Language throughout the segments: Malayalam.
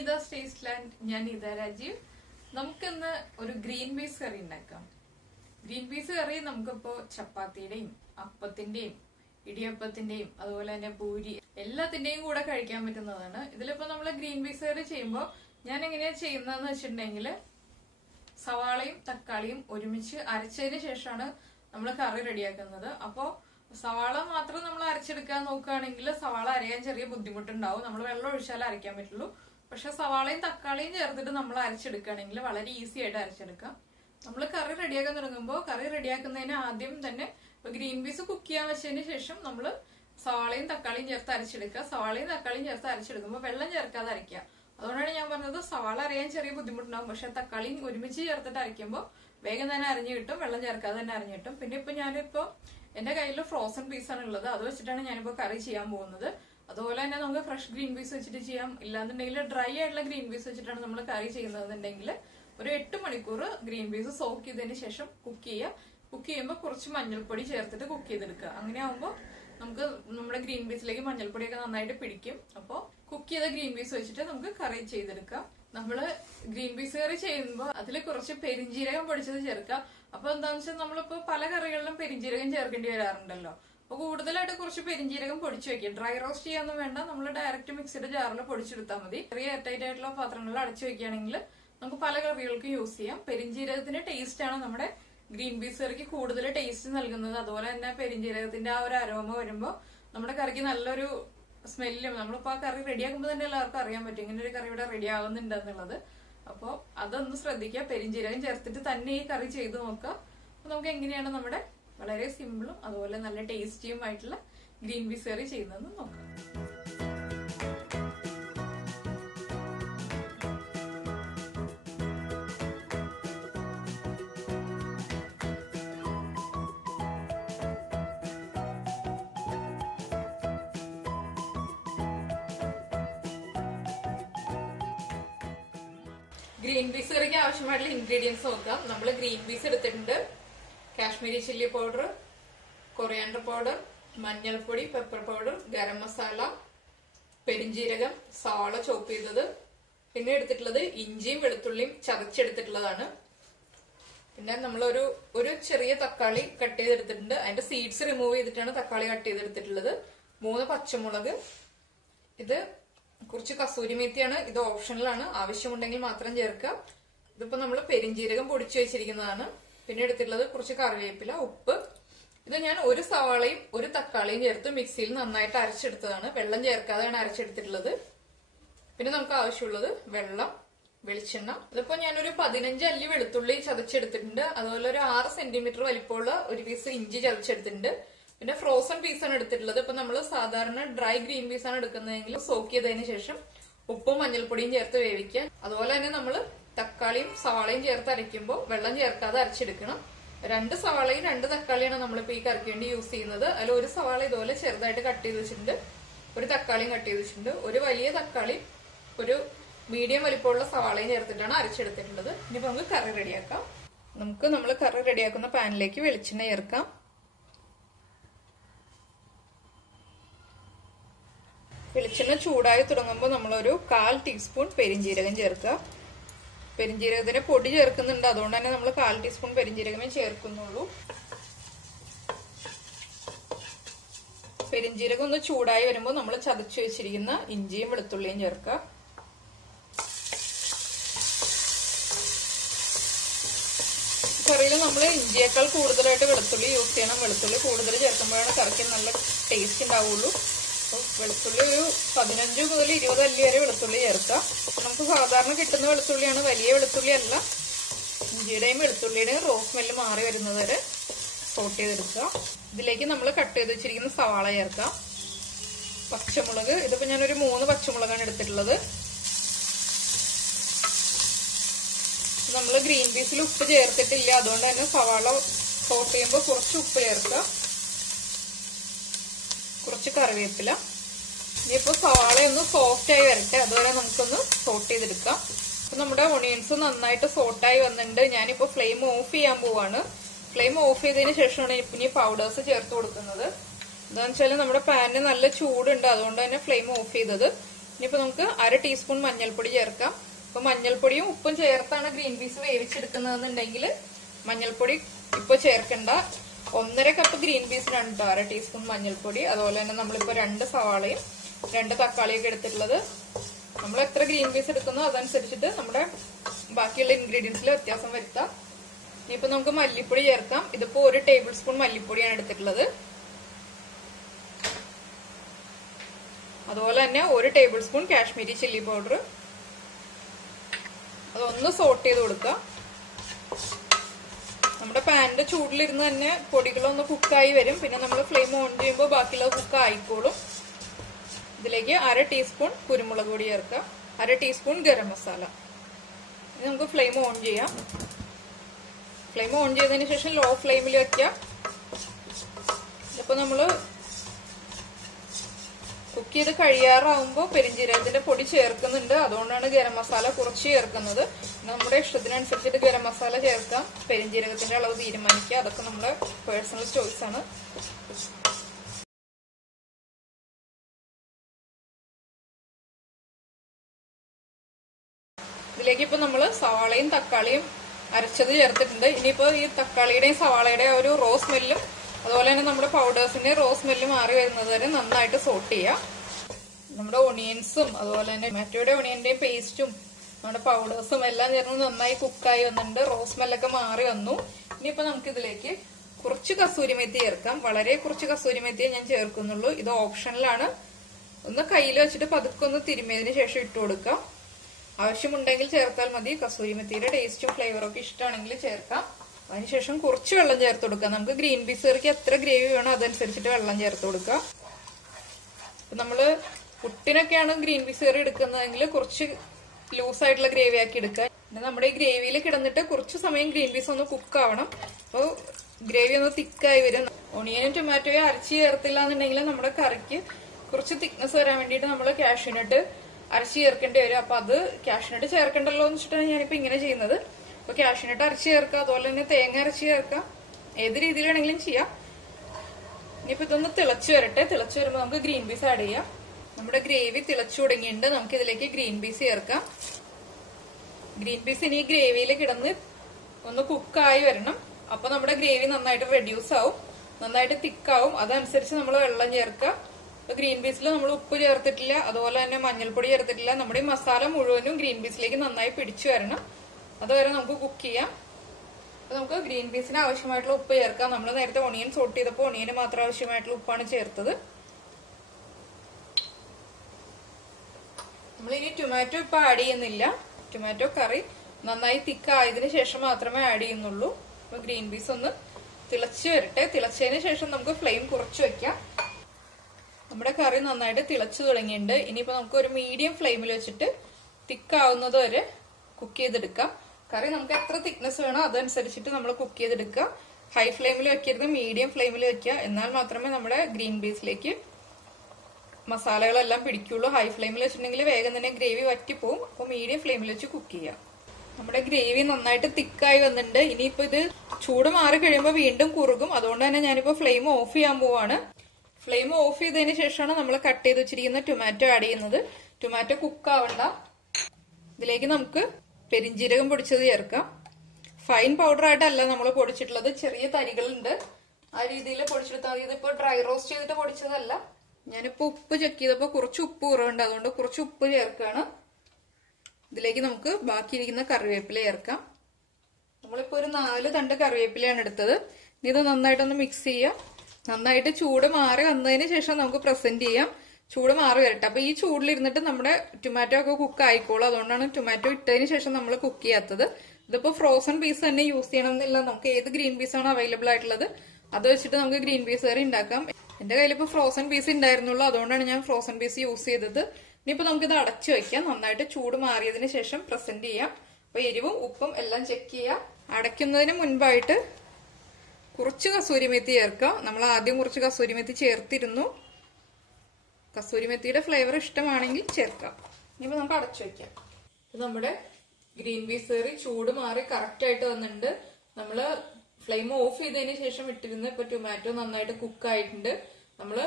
Neetha's taste land. ഞാൻ നീത രാജീവ്. നമുക്കിന്ന് ഒരു ഗ്രീൻ പീസ് കറി ഉണ്ടാക്കാം. ഗ്രീൻ പീസ് കറി നമുക്കിപ്പോ ചപ്പാത്തിയുടെയും അപ്പത്തിന്റെയും ഇടിയപ്പത്തിന്റെയും അതുപോലെ തന്നെ പൂരി എല്ലാത്തിന്റെയും കൂടെ കഴിക്കാൻ പറ്റുന്നതാണ്. ഇതിലിപ്പോ നമ്മള് ഗ്രീൻ പീസ് കറി ചെയ്യുമ്പോ ഞാൻ എങ്ങനെയാ ചെയ്യുന്നതെന്ന് വെച്ചിട്ടുണ്ടെങ്കിൽ സവാളയും തക്കാളിയും ഒരുമിച്ച് അരച്ചതിന് ശേഷമാണ് നമ്മൾ കറി റെഡിയാക്കുന്നത്. അപ്പോ സവാള മാത്രം നമ്മൾ അരച്ചെടുക്കാൻ നോക്കുകയാണെങ്കിൽ സവാള അരയാൻ ചെറിയ ബുദ്ധിമുട്ടുണ്ടാവും. നമ്മൾ വെള്ളം ഒഴിച്ചാലേ അരയ്ക്കാൻ പറ്റുള്ളൂ. പക്ഷെ സവാളയും തക്കാളിയും ചേർത്തിട്ട് നമ്മൾ അരച്ചെടുക്കുകയാണെങ്കിൽ വളരെ ഈസി ആയിട്ട് അരച്ചെടുക്കാം. നമ്മൾ കറി റെഡിയാക്കാൻ തുടങ്ങുമ്പോൾ കറി റെഡിയാക്കുന്നതിന് ആദ്യം തന്നെ ഗ്രീൻ പീസ് കുക്ക് ചെയ്യാൻ വെച്ചതിന് ശേഷം നമ്മൾ സവാളയും തക്കാളിയും ചേർത്ത് അരച്ചെടുക്കുക. സവാളയും തക്കാളിയും ചേർത്ത് അരച്ചെടുക്കുമ്പോൾ വെള്ളം ചേർക്കാതെ അരയ്ക്കുക. അതുകൊണ്ടാണ് ഞാൻ പറഞ്ഞത് സവാള അരയാൻ ചെറിയ ബുദ്ധിമുട്ടുണ്ടാവും. പക്ഷെ തക്കാളിയും ഒരുമിച്ച് ചേർത്തിട്ട് അരയ്ക്കുമ്പോൾ വേഗം തന്നെ അരഞ്ഞു കിട്ടും, വെള്ളം ചേർക്കാതെ തന്നെ അരഞ്ഞു കിട്ടും. പിന്നെ ഇപ്പൊ ഞാനിപ്പോ എന്റെ കയ്യിൽ ഫ്രോസൺ പീസാണ് ഉള്ളത്. അത് വെച്ചിട്ടാണ് ഞാനിപ്പോ കറി ചെയ്യാൻ പോകുന്നത്. അതുപോലെ തന്നെ നമുക്ക് ഫ്രഷ് ഗ്രീൻ പീസ് വെച്ചിട്ട് ചെയ്യാം. ഇല്ലാന്നുണ്ടെങ്കിൽ ഡ്രൈ ആയിട്ടുള്ള ഗ്രീൻ പീസ് വെച്ചിട്ടാണ് നമ്മൾ കറി ചെയ്യുന്നതെന്നുണ്ടെങ്കിൽ ഒരു 8 മണിക്കൂർ ഗ്രീൻ പീസ് സോക്ക് ചെയ്തതിന് ശേഷം കുക്ക് ചെയ്യുക. കുക്ക് ചെയ്യുമ്പോൾ കുറച്ച് മഞ്ഞൾപ്പൊടി ചേർത്തിട്ട് കുക്ക് ചെയ്തെടുക്കുക. അങ്ങനെ ആകുമ്പോൾ നമുക്ക് നമ്മുടെ ഗ്രീൻ പീസിലേക്ക് മഞ്ഞൾപ്പൊടിയൊക്കെ നന്നായിട്ട് പിടിക്കും. അപ്പോൾ കുക്ക് ചെയ്ത ഗ്രീൻ പീസ് വെച്ചിട്ട് നമുക്ക് കറി ചെയ്തെടുക്കാം. നമ്മള് ഗ്രീൻ പീസ് കറി ചെയ്യുമ്പോൾ അതിൽ കുറച്ച് പെരിഞ്ജീരകം പൊടിച്ചത് ചേർക്കുക. അപ്പൊ എന്താണെന്ന് വെച്ചാൽ നമ്മളിപ്പോ പല കറികളിലും പെരിഞ്ജീരകം ചേർക്കേണ്ടി വരാറുണ്ടല്ലോ. അപ്പൊ കൂടുതലായിട്ട് കുറച്ച് പെരിഞ്ജീരകം പൊടിച്ചു വെക്കുക. ഡ്രൈ റോസ്റ്റ് ചെയ്യാനൊന്നും വേണ്ട, നമ്മൾ ഡയറക്റ്റ് മിക്സിയുടെ ജാറിൽ പൊടിച്ചെടുത്താൽ മതി. ചെറിയ എയർടൈറ്റ് ആയിട്ടുള്ള പാത്രങ്ങളിൽ അടച്ചു വെക്കുകയാണെങ്കിൽ നമുക്ക് പല കറികൾക്കും യൂസ് ചെയ്യാം. പെരിഞ്ജീരകത്തിന്റെ ടേസ്റ്റ് ആണ് നമ്മുടെ ഗ്രീൻ പീസ് കറിക്ക് കൂടുതൽ ടേസ്റ്റ് നൽകുന്നത്. അതുപോലെ തന്നെ പെരിഞ്ജീരകത്തിന്റെ ആ ഒരു അരോമ വരുമ്പോൾ നമ്മുടെ കറിക്ക് നല്ലൊരു സ്മെല്ലും, നമ്മളിപ്പോ ആ കറി റെഡിയാക്കുമ്പോൾ തന്നെ എല്ലാവർക്കും അറിയാൻ പറ്റും ഇങ്ങനെ ഒരു കറി ഇവിടെ റെഡി ആവുന്നുണ്ട് എന്നുള്ളത്. അപ്പൊ അതൊന്ന് ശ്രദ്ധിക്കുക. പെരിഞ്ജീരകം ചേർത്തിട്ട് തന്നെ ഈ കറി ചെയ്ത് നോക്കുക. അപ്പൊ നമുക്ക് എങ്ങനെയാണ് നമ്മുടെ വളരെ സിമ്പിളും അതുപോലെ നല്ല ടേസ്റ്റിയും ആയിട്ടുള്ള ഗ്രീൻ പീസ് കറി ചെയ്യുന്നതെന്ന് നോക്കാം. ഗ്രീൻ പീസ് കറിക്ക് ആവശ്യമായിട്ടുള്ള ഇൻഗ്രീഡിയൻസ് നോക്കാം. നമ്മൾ ഗ്രീൻ പീസ് എടുത്തിട്ടുണ്ട്, Kashmiri chilli powder, coriander powder, മഞ്ഞൾപ്പൊടി, പെപ്പർ പൗഡർ, ഗരം മസാല, പെരിഞ്ജീരകം, സവാള ചോപ്പ് ചെയ്തത്, പിന്നെ എടുത്തിട്ടുള്ളത് ഇഞ്ചിയും വെളുത്തുള്ളിയും ചതച്ചെടുത്തിട്ടുള്ളതാണ്. പിന്നെ നമ്മൾ ഒരു ചെറിയ തക്കാളി കട്ട് ചെയ്തെടുത്തിട്ടുണ്ട്. അതിന്റെ സീഡ്സ് റിമൂവ് ചെയ്തിട്ടാണ് തക്കാളി കട്ട് ചെയ്തെടുത്തിട്ടുള്ളത്. 3 പച്ചമുളക്, ഇത് കുറച്ച് കസൂരി മേത്തിയാണ്. ഇത് ഓപ്ഷണലാണ്, ആവശ്യമുണ്ടെങ്കിൽ മാത്രം ചേർക്കുക. ഇതിപ്പോ നമ്മൾ പെരിഞ്ജീരകം പൊടിച്ചു വെച്ചിരിക്കുന്നതാണ്. പിന്നെ എടുത്തിട്ടുള്ളത് കുറച്ച് കറിവേപ്പില, ഉപ്പ്. ഇത് ഞാൻ ഒരു സവാളയും ഒരു തക്കാളിയും ചേർത്ത് മിക്സിയിൽ നന്നായിട്ട് അരച്ചെടുത്തതാണ്. വെള്ളം ചേർക്കാതെയാണ് അരച്ചെടുത്തിട്ടുള്ളത്. പിന്നെ നമുക്ക് ആവശ്യമുള്ളത് വെള്ളം, വെളിച്ചെണ്ണ. ഇതിപ്പോ ഞാനൊരു 15 അല്ലി വെളുത്തുള്ളി ചതച്ചെടുത്തിട്ടുണ്ട്. അതുപോലെ ഒരു 6 സെന്റിമീറ്റർ വലിപ്പമുള്ള ഒരു പീസ് ഇഞ്ചി ചതച്ചെടുത്തിട്ടുണ്ട്. പിന്നെ ഫ്രോസൺ പീസാണ് എടുത്തിട്ടുള്ളത്. ഇപ്പൊ നമ്മൾ സാധാരണ ഡ്രൈ ഗ്രീൻ പീസാണ് എടുക്കുന്നതെങ്കിൽ സോക്ക് ചെയ്തതിന് ശേഷം ഉപ്പും മഞ്ഞൾപ്പൊടിയും ചേർത്ത് വേവിക്കുക. അതുപോലെ തന്നെ നമ്മൾ തക്കാളിയും സവാളയും ചേർത്ത് അരയ്ക്കുമ്പോൾ വെള്ളം ചേർക്കാതെ അരച്ചെടുക്കണം. 2 സവാളയും 2 തക്കാളിയാണ് നമ്മളിപ്പോ ഈ കറിക്ക് വേണ്ടി യൂസ് ചെയ്യുന്നത്. അതിൽ ഒരു സവാള ഇതുപോലെ ചെറുതായിട്ട് കട്ട് ചെയ്ത് വെച്ചിട്ടുണ്ട്, ഒരു തക്കാളിയും കട്ട് ചെയ്ത് വെച്ചിട്ടുണ്ട്. ഒരു വലിയ തക്കാളി ഒരു മീഡിയം വലിപ്പമുള്ള സവാളയും ചേർത്തിട്ടാണ് അരച്ചെടുത്തിട്ടുള്ളത്. ഇനിയിപ്പോ നമുക്ക് കറി റെഡിയാക്കാം. നമ്മൾ കറി റെഡിയാക്കുന്ന പാനിലേക്ക് വെളിച്ചെണ്ണ ചേർക്കാം. വെളിച്ചെണ്ണ ചൂടായി തുടങ്ങുമ്പോൾ നമ്മളൊരു 1/4 ടീസ്പൂൺ പെരിഞ്ജീരകം ചേർക്കുക. പെരിഞ്ജീരകത്തിന് പൊടി ചേർക്കുന്നുണ്ട്, അതുകൊണ്ട് തന്നെ നമ്മൾ 1/4 ടീസ്പൂൺ പെരിഞ്ജീരകമേ ചേർക്കുന്നുള്ളൂ. പെരിഞ്ജീരകം ഒന്ന് ചൂടായി വരുമ്പോൾ നമ്മൾ ചതച്ചു വെച്ചിരിക്കുന്ന ഇഞ്ചിയും വെളുത്തുള്ളിയും ചേർക്കുക. കറിയിൽ നമ്മൾ ഇഞ്ചിയേക്കാൾ കൂടുതലായിട്ട് വെളുത്തുള്ളി യൂസ് ചെയ്യണം. വെളുത്തുള്ളി കൂടുതൽ ചേർക്കുമ്പോഴാണ് കറിക്ക് നല്ല ടേസ്റ്റ് ഉണ്ടാവുള്ളൂ. വെളുത്തുള്ളി ഒരു 15 മുതൽ 20 അല്ലി വരെ വെളുത്തുള്ളി ചേർക്കുക. നമുക്ക് സാധാരണ കിട്ടുന്ന വെളുത്തുള്ളിയാണ്, വലിയ വെളുത്തുള്ളി അല്ല. ഇഞ്ചിയുടെയും വെളുത്തുള്ളിയുടെയും റോ സ്മെല്ല് മാറി വരുന്നത് വരെ സോട്ട് ചെയ്തെടുക്കുക. ഇതിലേക്ക് നമ്മൾ കട്ട് ചെയ്ത് വെച്ചിരിക്കുന്ന സവാള ചേർക്കാം. പച്ചമുളക്, ഇതിപ്പോ ഞാനൊരു 3 പച്ചമുളകാണ് എടുത്തിട്ടുള്ളത്. നമ്മൾ ഗ്രീൻ പീസിൽ ഉപ്പ് ചേർത്തിട്ടില്ല, അതുകൊണ്ട് തന്നെ സവാള സോട്ട് ചെയ്യുമ്പോൾ കുറച്ച് ഉപ്പ് ചേർക്കുക. കുറച്ച് കറിവേപ്പില. ഇനിയിപ്പോ സവാള ഒന്ന് സോഫ്റ്റ് ആയി വരട്ടെ, അതുവരെ നമുക്കൊന്ന് സോട്ട് ചെയ്തെടുക്കാം. അപ്പൊ നമ്മുടെ ഓണിയൻസ് നന്നായിട്ട് സോട്ടായി വന്നിട്ടുണ്ട്. ഞാനിപ്പോ ഫ്ലെയിം ഓഫ് ചെയ്യാൻ പോവാണ്. ഫ്ലെയിം ഓഫ് ചെയ്തതിന് ശേഷമാണ് ഇനി പൗഡേഴ്സ് ചേർത്ത് കൊടുക്കുന്നത്. എന്താണെന്ന് വെച്ചാൽ നമ്മുടെ പാനിന് നല്ല ചൂടുണ്ട്, അതുകൊണ്ട് തന്നെ ഫ്ലെയിം ഓഫ് ചെയ്തത്. ഇനിയിപ്പോ നമുക്ക് 1/2 ടീസ്പൂൺ മഞ്ഞൾപ്പൊടി ചേർക്കാം. അപ്പൊ മഞ്ഞൾപ്പൊടിയും ഉപ്പും ചേർത്താണ് ഗ്രീൻ പീസ് വേവിച്ചെടുക്കുന്നതെന്നുണ്ടെങ്കിൽ മഞ്ഞൾപ്പൊടി ഇപ്പൊ ചേർക്കണ്ട. 1.5 കപ്പ് ഗ്രീൻ പീസിനാണ് കേട്ടോ 1/2 ടീസ്പൂൺ മഞ്ഞൾപ്പൊടി. അതുപോലെ തന്നെ നമ്മളിപ്പോ 2 സവാളയും 2 തക്കാളിയൊക്കെ എടുത്തിട്ടുള്ളത്. നമ്മൾ എത്ര ഗ്രീൻ പീസ് എടുക്കുന്നോ അതനുസരിച്ചിട്ട് നമ്മുടെ ബാക്കിയുള്ള ഇൻഗ്രീഡിയൻസിൽ വ്യത്യാസം വരുത്താം. ഇനിയിപ്പോ നമുക്ക് മല്ലിപ്പൊടി ചേർക്കാം. ഇതിപ്പോ 1 ടേബിൾ സ്പൂൺ മല്ലിപ്പൊടിയാണ് എടുത്തിട്ടുള്ളത്. അതുപോലെ തന്നെ 1 table spoon Kashmiri chilli powder. അതൊന്ന് സോട്ട് ചെയ്ത് കൊടുക്കുക. നമ്മുടെ പാനിന്റെ ചൂടിലിരുന്ന് തന്നെ പൊടികളൊന്ന് കുക്കായി വരും. പിന്നെ നമ്മൾ ഫ്ലെയിം ഓൺ ചെയ്യുമ്പോൾ ബാക്കിയുള്ളത് കുക്ക് ആയിക്കോളും. ഇതിലേക്ക് 1/2 ടീസ്പൂൺ കുരുമുളക് പൊടി ചേർക്കാം. 1/2 ടീസ്പൂൺ ഗരം മസാല. ഇനി നമുക്ക് ഫ്ലെയിം ഓൺ ചെയ്യാം. ഫ്ലെയിം ഓൺ ചെയ്തതിന് ശേഷം ലോ ഫ്ലെയിമിൽ വെക്കാം. ഇപ്പൊ നമ്മള് കുക്ക് ചെയ്ത് കഴിയാറാവുമ്പോൾ പെരിഞ്ജീരകത്തിന്റെ പൊടി ചേർക്കുന്നുണ്ട്. അതുകൊണ്ടാണ് ഗരം മസാല കുറച്ച് ചേർക്കുന്നത്. നമ്മുടെ ഇഷ്ടത്തിനനുസരിച്ചിട്ട് ഗരം മസാല ചേർക്കാം. പെരിഞ്ജീരകത്തിന്റെ അളവ് തീരുമാനിക്കുക. അതൊക്കെ നമ്മുടെ പേഴ്സണൽ ചോയ്സ് ആണ്. ഇതിലേക്ക് ഇപ്പൊ നമ്മള് സവാളയും തക്കാളിയും അരച്ചത് ചേർത്തിട്ടുണ്ട്. ഇനിയിപ്പോ ഈ തക്കാളിയുടെയും സവാളയുടെയും ഒരു റോ സ്മെല്ലും അതുപോലെ തന്നെ നമ്മുടെ പൗഡേഴ്സിന്റെ റോ സ്മെല്ല് മാറി വരുന്നത് വരെ നന്നായിട്ട് സോട്ട് ചെയ്യാം. നമ്മുടെ ഒണിയൻസും അതുപോലെ തന്നെ ടൊമാറ്റോയുടെ ഒണിയന്റെയും പേസ്റ്റും നമ്മുടെ പൗഡേഴ്സും എല്ലാം ചേർന്ന് നന്നായി കുക്കായി വന്നിട്ടുണ്ട്. റോ സ്മെല്ലൊക്കെ മാറി വന്നു. ഇനിയിപ്പോ നമുക്ക് ഇതിലേക്ക് കുറച്ച് കസൂരി മെത്തി ചേർക്കാം. വളരെ കുറച്ച് കസൂരി മെത്തിയെ ഞാൻ ചേർക്കുന്നുള്ളൂ. ഇത് ഓപ്ഷണലാണ്. ഒന്ന് കയ്യിൽ വെച്ചിട്ട് പതുക്കെ ഒന്ന് തിരുമിയതിന് ശേഷം ഇട്ട് കൊടുക്കാം. ആവശ്യമുണ്ടെങ്കിൽ ചേർത്താൽ മതി. കസൂരി മെത്തിയുടെ ടേസ്റ്റും ഫ്ലേവറും ഒക്കെ ഇഷ്ടമാണെങ്കിൽ ചേർക്കാം. അതിനുശേഷം കുറച്ച് വെള്ളം ചേർത്ത് കൊടുക്കാം. നമുക്ക് ഗ്രീൻ പീസ് കറിക്ക് എത്ര ഗ്രേവി വേണോ അതനുസരിച്ചിട്ട് വെള്ളം ചേർത്ത് കൊടുക്കാം. അപ്പൊ നമ്മള് പുട്ടിനൊക്കെയാണ് ഗ്രീൻ പീസ് കറി എടുക്കുന്നതെങ്കിൽ കുറച്ച് ലൂസ് ആയിട്ടുള്ള ഗ്രേവി ആക്കി എടുക്കുക. പിന്നെ നമ്മുടെ ഈ ഗ്രേവിയിൽ കിടന്നിട്ട് കുറച്ച് സമയം ഗ്രീൻ പീസ് ഒന്ന് കുക്ക് ആവണം. അപ്പോൾ ഗ്രേവി ഒന്ന് തിക്കായി വരും. ഒണിയനും ടൊമാറ്റോയും അരച്ച് ചേർത്തില്ല എന്നുണ്ടെങ്കിൽ നമ്മുടെ കറിക്ക് കുറച്ച് തിക്നെസ് വരാൻ വേണ്ടിയിട്ട് നമ്മൾ കാഷ്യൂനട്ട് അരച്ച് ചേർക്കേണ്ടി വരും. അപ്പൊ അത് കാഷ്യൂനട്ട് ചേർക്കണ്ടല്ലോ എന്ന് വെച്ചിട്ടാണ് ഞാനിപ്പോ ഇങ്ങനെ ചെയ്യുന്നത്. അപ്പൊ കാഷ്യൂനട്ട് അരച്ച് ചേർക്കുക. അതുപോലെ തന്നെ തേങ്ങ അരച്ച് ചേർക്കാം. ഏത് രീതിയിലാണെങ്കിലും ചെയ്യാം. ഇനിയിപ്പോ ഇതൊന്ന് തിളച്ചു വരട്ടെ. തിളച്ചു വരുമ്പോൾ നമുക്ക് ഗ്രീൻ പീസ് ആഡ് ചെയ്യാം. നമ്മുടെ ഗ്രേവി തിളച്ചു തുടങ്ങിയിട്ടുണ്ട്. നമുക്ക് ഇതിലേക്ക് ഗ്രീൻ പീസ് ചേർക്കാം. ഗ്രീൻ പീസ് ഇനി ഗ്രേവിയിൽ കിടന്ന് ഒന്ന് കുക്കായി വരണം. അപ്പൊ നമ്മുടെ ഗ്രേവി നന്നായിട്ട് റെഡ്യൂസ് ആവും, നന്നായിട്ട് തിക്കാവും. അതനുസരിച്ച് നമ്മൾ വെള്ളം ചേർക്കുക. ഗ്രീൻ പീസിൽ നമ്മൾ ഉപ്പ് ചേർത്തിട്ടില്ല, അതുപോലെ തന്നെ മഞ്ഞൾപ്പൊടി ചേർത്തിട്ടില്ല. നമ്മുടെ ഈ മസാല മുഴുവനും ഗ്രീൻ പീസിലേക്ക് നന്നായി പിടിച്ചു വരണം. അതുവരെ നമുക്ക് കുക്ക് ചെയ്യാം. അപ്പൊ നമുക്ക് ഗ്രീൻ പീസിന് ആവശ്യമായിട്ടുള്ള ഉപ്പ് ചേർക്കാം. നമ്മൾ നേരത്തെ ഒണിയൻ സോട്ട് ചെയ്തപ്പോൾ ഒണിയന് മാത്രം ആവശ്യമായിട്ടുള്ള ഉപ്പാണ് ചേർത്തത്. നമ്മളിനി ടൊമാറ്റോ ഇപ്പൊ ആഡ് ചെയ്യുന്നില്ല. ടൊമാറ്റോ കറി നന്നായി തിക്കായതിനു ശേഷം മാത്രമേ ആഡ് ചെയ്യുന്നുള്ളൂ. അപ്പൊ ഗ്രീൻ പീസ് ഒന്ന് തിളച്ച് വരട്ടെ. തിളച്ചതിന് ശേഷം നമുക്ക് ഫ്ലെയിം കുറച്ച് വെക്കാം. നമ്മുടെ കറി നന്നായിട്ട് തിളച്ചു തുടങ്ങിയിട്ടുണ്ട്. ഇനിയിപ്പോ നമുക്ക് ഒരു മീഡിയം ഫ്ലെയിമിൽ വെച്ചിട്ട് തിക്കാവുന്നത് വരെ കുക്ക് ചെയ്തെടുക്കാം. കറി നമുക്ക് എത്ര തിക്നെസ് വേണോ അതനുസരിച്ചിട്ട് നമ്മൾ കുക്ക് ചെയ്തെടുക്കുക. ഹൈ ഫ്ലെയിമിൽ വെക്കരുത്, മീഡിയം ഫ്ലെയിമിൽ വെക്കുക. എന്നാൽ മാത്രമേ നമ്മുടെ ഗ്രീൻ പീസിലേക്ക് മസാലകളെല്ലാം പിടിക്കുള്ളൂ. ഹൈ ഫ്ലെയിമിൽ വെച്ചിട്ടുണ്ടെങ്കിൽ വേഗം തന്നെ ഗ്രേവി വറ്റിപ്പോവും. അപ്പൊ മീഡിയം ഫ്ലെയിമിൽ വെച്ച് കുക്ക് ചെയ്യാം. നമ്മുടെ ഗ്രേവി നന്നായിട്ട് തിക്കായി വന്നിട്ടുണ്ട്. ഇനിയിപ്പോ ഇത് ചൂട് മാറി കഴിയുമ്പോൾ വീണ്ടും കുറുകും. അതുകൊണ്ട് തന്നെ ഞാനിപ്പോ ഫ്ലെയിം ഓഫ് ചെയ്യാൻ പോവാണ്. ഫ്ലെയിം ഓഫ് ചെയ്തതിന് ശേഷമാണ് നമ്മൾ കട്ട് ചെയ്ത് വെച്ചിരിക്കുന്ന ടൊമാറ്റോ ആഡ് ചെയ്യുന്നത്. ടൊമാറ്റോ കുക്ക് ആവണ്ട. ഇതിലേക്ക് നമുക്ക് പെരിഞ്ജീരകം പൊടിച്ചത് ചേർക്കാം. ഫൈൻ പൗഡർ ആയിട്ടല്ല നമ്മൾ പൊടിച്ചിട്ടുള്ളത്, ചെറിയ തരികളുണ്ട്. ആ രീതിയിൽ പൊടിച്ചെടുത്താൽ മതി. ഇതിപ്പോ ഡ്രൈ റോസ്റ്റ് ചെയ്തിട്ട് പൊടിച്ചതല്ല. ഞാനിപ്പോ ഉപ്പ് ചെക്ക് ചെയ്തപ്പോ കുറച്ച് ഉപ്പ് കുറവുണ്ട്, അതുകൊണ്ട് കുറച്ച് ഉപ്പ് ചേർക്കുകയാണ്. ഇതിലേക്ക് നമുക്ക് ബാക്കിയിരിക്കുന്ന കറിവേപ്പില ചേർക്കാം. നമ്മളിപ്പോ ഒരു 4 തണ്ട് കറിവേപ്പിലയാണ് എടുത്തത്. ഇനി ഇത് നന്നായിട്ടൊന്ന് മിക്സ് ചെയ്യാം. നന്നായിട്ട് ചൂട് മാറി വന്നതിന് ശേഷം നമുക്ക് പ്രസന്റ് ചെയ്യാം. ചൂട് മാറി വരട്ടെ. അപ്പൊ ഈ ചൂടിലിരുന്നിട്ട് നമ്മുടെ ടൊമാറ്റോ ഒക്കെ കുക്ക് ആയിക്കോളും. അതുകൊണ്ടാണ് ടൊമാറ്റോ ഇട്ടതിന് ശേഷം നമ്മൾ കുക്ക് ചെയ്യാത്തത്. ഇതിപ്പോ ഫ്രോസൺ പീസ് തന്നെ യൂസ് ചെയ്യണം എന്നില്ല. നമുക്ക് ഏത് ഗ്രീൻ പീസാണ് അവൈലബിൾ ആയിട്ടുള്ളത് അത് വെച്ചിട്ട് നമുക്ക് ഗ്രീൻ പീസ് കറി ഉണ്ടാക്കാം. എന്റെ കയ്യിൽ ഇപ്പൊ ഫ്രോസൺ പീസ് ഉണ്ടായിരുന്നുള്ളൂ, അതുകൊണ്ടാണ് ഞാൻ ഫ്രോസൺ പീസ് യൂസ് ചെയ്തത്. ഇനിയിപ്പോ നമുക്കിത് അടച്ചു വെക്കാം. നന്നായിട്ട് ചൂട് മാറിയതിന് ശേഷം പ്രസന്റ് ചെയ്യാം. അപ്പൊ എരിവും ഉപ്പും എല്ലാം ചെക്ക് ചെയ്യാം. അടയ്ക്കുന്നതിന് മുൻപായിട്ട് കുറച്ച് കസൂരി മെത്തി ചേർക്കാം. നമ്മൾ ആദ്യം കുറച്ച് കസൂരി മെത്തി ചേർത്തിരുന്നു. കസൂരി മെത്തിയുടെ ഫ്ലേവർ ഇഷ്ടമാണെങ്കിൽ ചേർക്കാം. ഇനിയിപ്പോ നമുക്ക് അടച്ചു വെക്കാം. നമ്മുടെ ഗ്രീൻ പീസ് കറി ചൂട് മാറി കറക്റ്റ് ആയിട്ട് വന്നിട്ടുണ്ട്. നമ്മള് ഫ്ലെയിം ഓഫ് ചെയ്തതിന് ശേഷം ഇട്ടിരുന്ന് ഇപ്പൊ ടൊമാറ്റോ നന്നായിട്ട് കുക്ക് ആയിട്ടുണ്ട്. നമ്മള്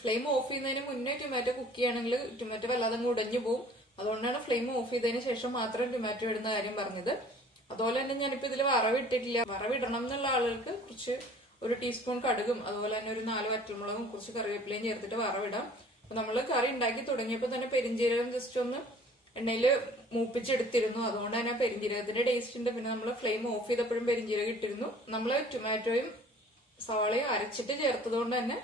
ഫ്ലെയിം ഓഫ് ചെയ്യുന്നതിന് മുന്നേ ടൊമാറ്റോ കുക്ക് ചെയ്യുകയാണെങ്കിൽ ടൊമാറ്റോ വല്ലാതെ ഉടഞ്ഞു പോകും. അതുകൊണ്ടാണ് ഫ്ലെയിം ഓഫ് ചെയ്തതിന് ശേഷം മാത്രം ടൊമാറ്റോ ഇടുന്ന കാര്യം പറഞ്ഞത്. അതുപോലെ തന്നെ ഞാനിപ്പോ ഇതിൽ വറവിട്ടിട്ടില്ല. വറവിടണം എന്നുള്ള ആളുകൾക്ക് കുറച്ച് ഒരു ടീസ്പൂൺ കടുകും അതുപോലെ തന്നെ ഒരു 4 വറ്റൽമുളകും കുറച്ച് കറിവേപ്പിലയും ചേർത്തിട്ട് വറവിടാം. അപ്പൊ നമ്മള് കറി ഉണ്ടാക്കി തുടങ്ങിയപ്പോ തന്നെ പെരിഞ്ജീരകം ജസ്റ്റ് ഒന്ന് എണ്ണയിൽ മൂപ്പിച്ചെടുത്തിരുന്നു. അതുകൊണ്ട് തന്നെ പെരിഞ്ജീരകത്തിന്റെ ടേസ്റ്റ് ഉണ്ട്. പിന്നെ നമ്മൾ ഫ്ലെയിം ഓഫ് ചെയ്തപ്പോഴും പെരിഞ്ജീരകം ഇട്ടിരുന്നു. നമ്മള് ടൊമാറ്റോയും സവാളയും അരച്ചിട്ട് ചേർത്തത് കൊണ്ട് തന്നെ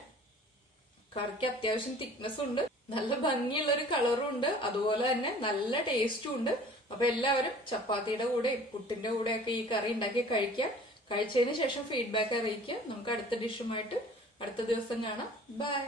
കറിക്ക് അത്യാവശ്യം തിക്നെസ്സും ഉണ്ട്, നല്ല ഭംഗിയുള്ള ഒരു കളറും ഉണ്ട്, അതുപോലെ തന്നെ നല്ല ടേസ്റ്റും ഉണ്ട്. അപ്പൊ എല്ലാവരും ചപ്പാത്തിയുടെ കൂടെയും പുട്ടിന്റെ കൂടെയൊക്കെ ഈ കറി ഉണ്ടാക്കി കഴിക്കാം. കഴിച്ചതിന് ശേഷം ഫീഡ്ബാക്ക് അറിയിക്കുക. നമുക്ക് അടുത്ത ഡിഷുമായിട്ട് അടുത്ത ദിവസം കാണാം. ബൈ.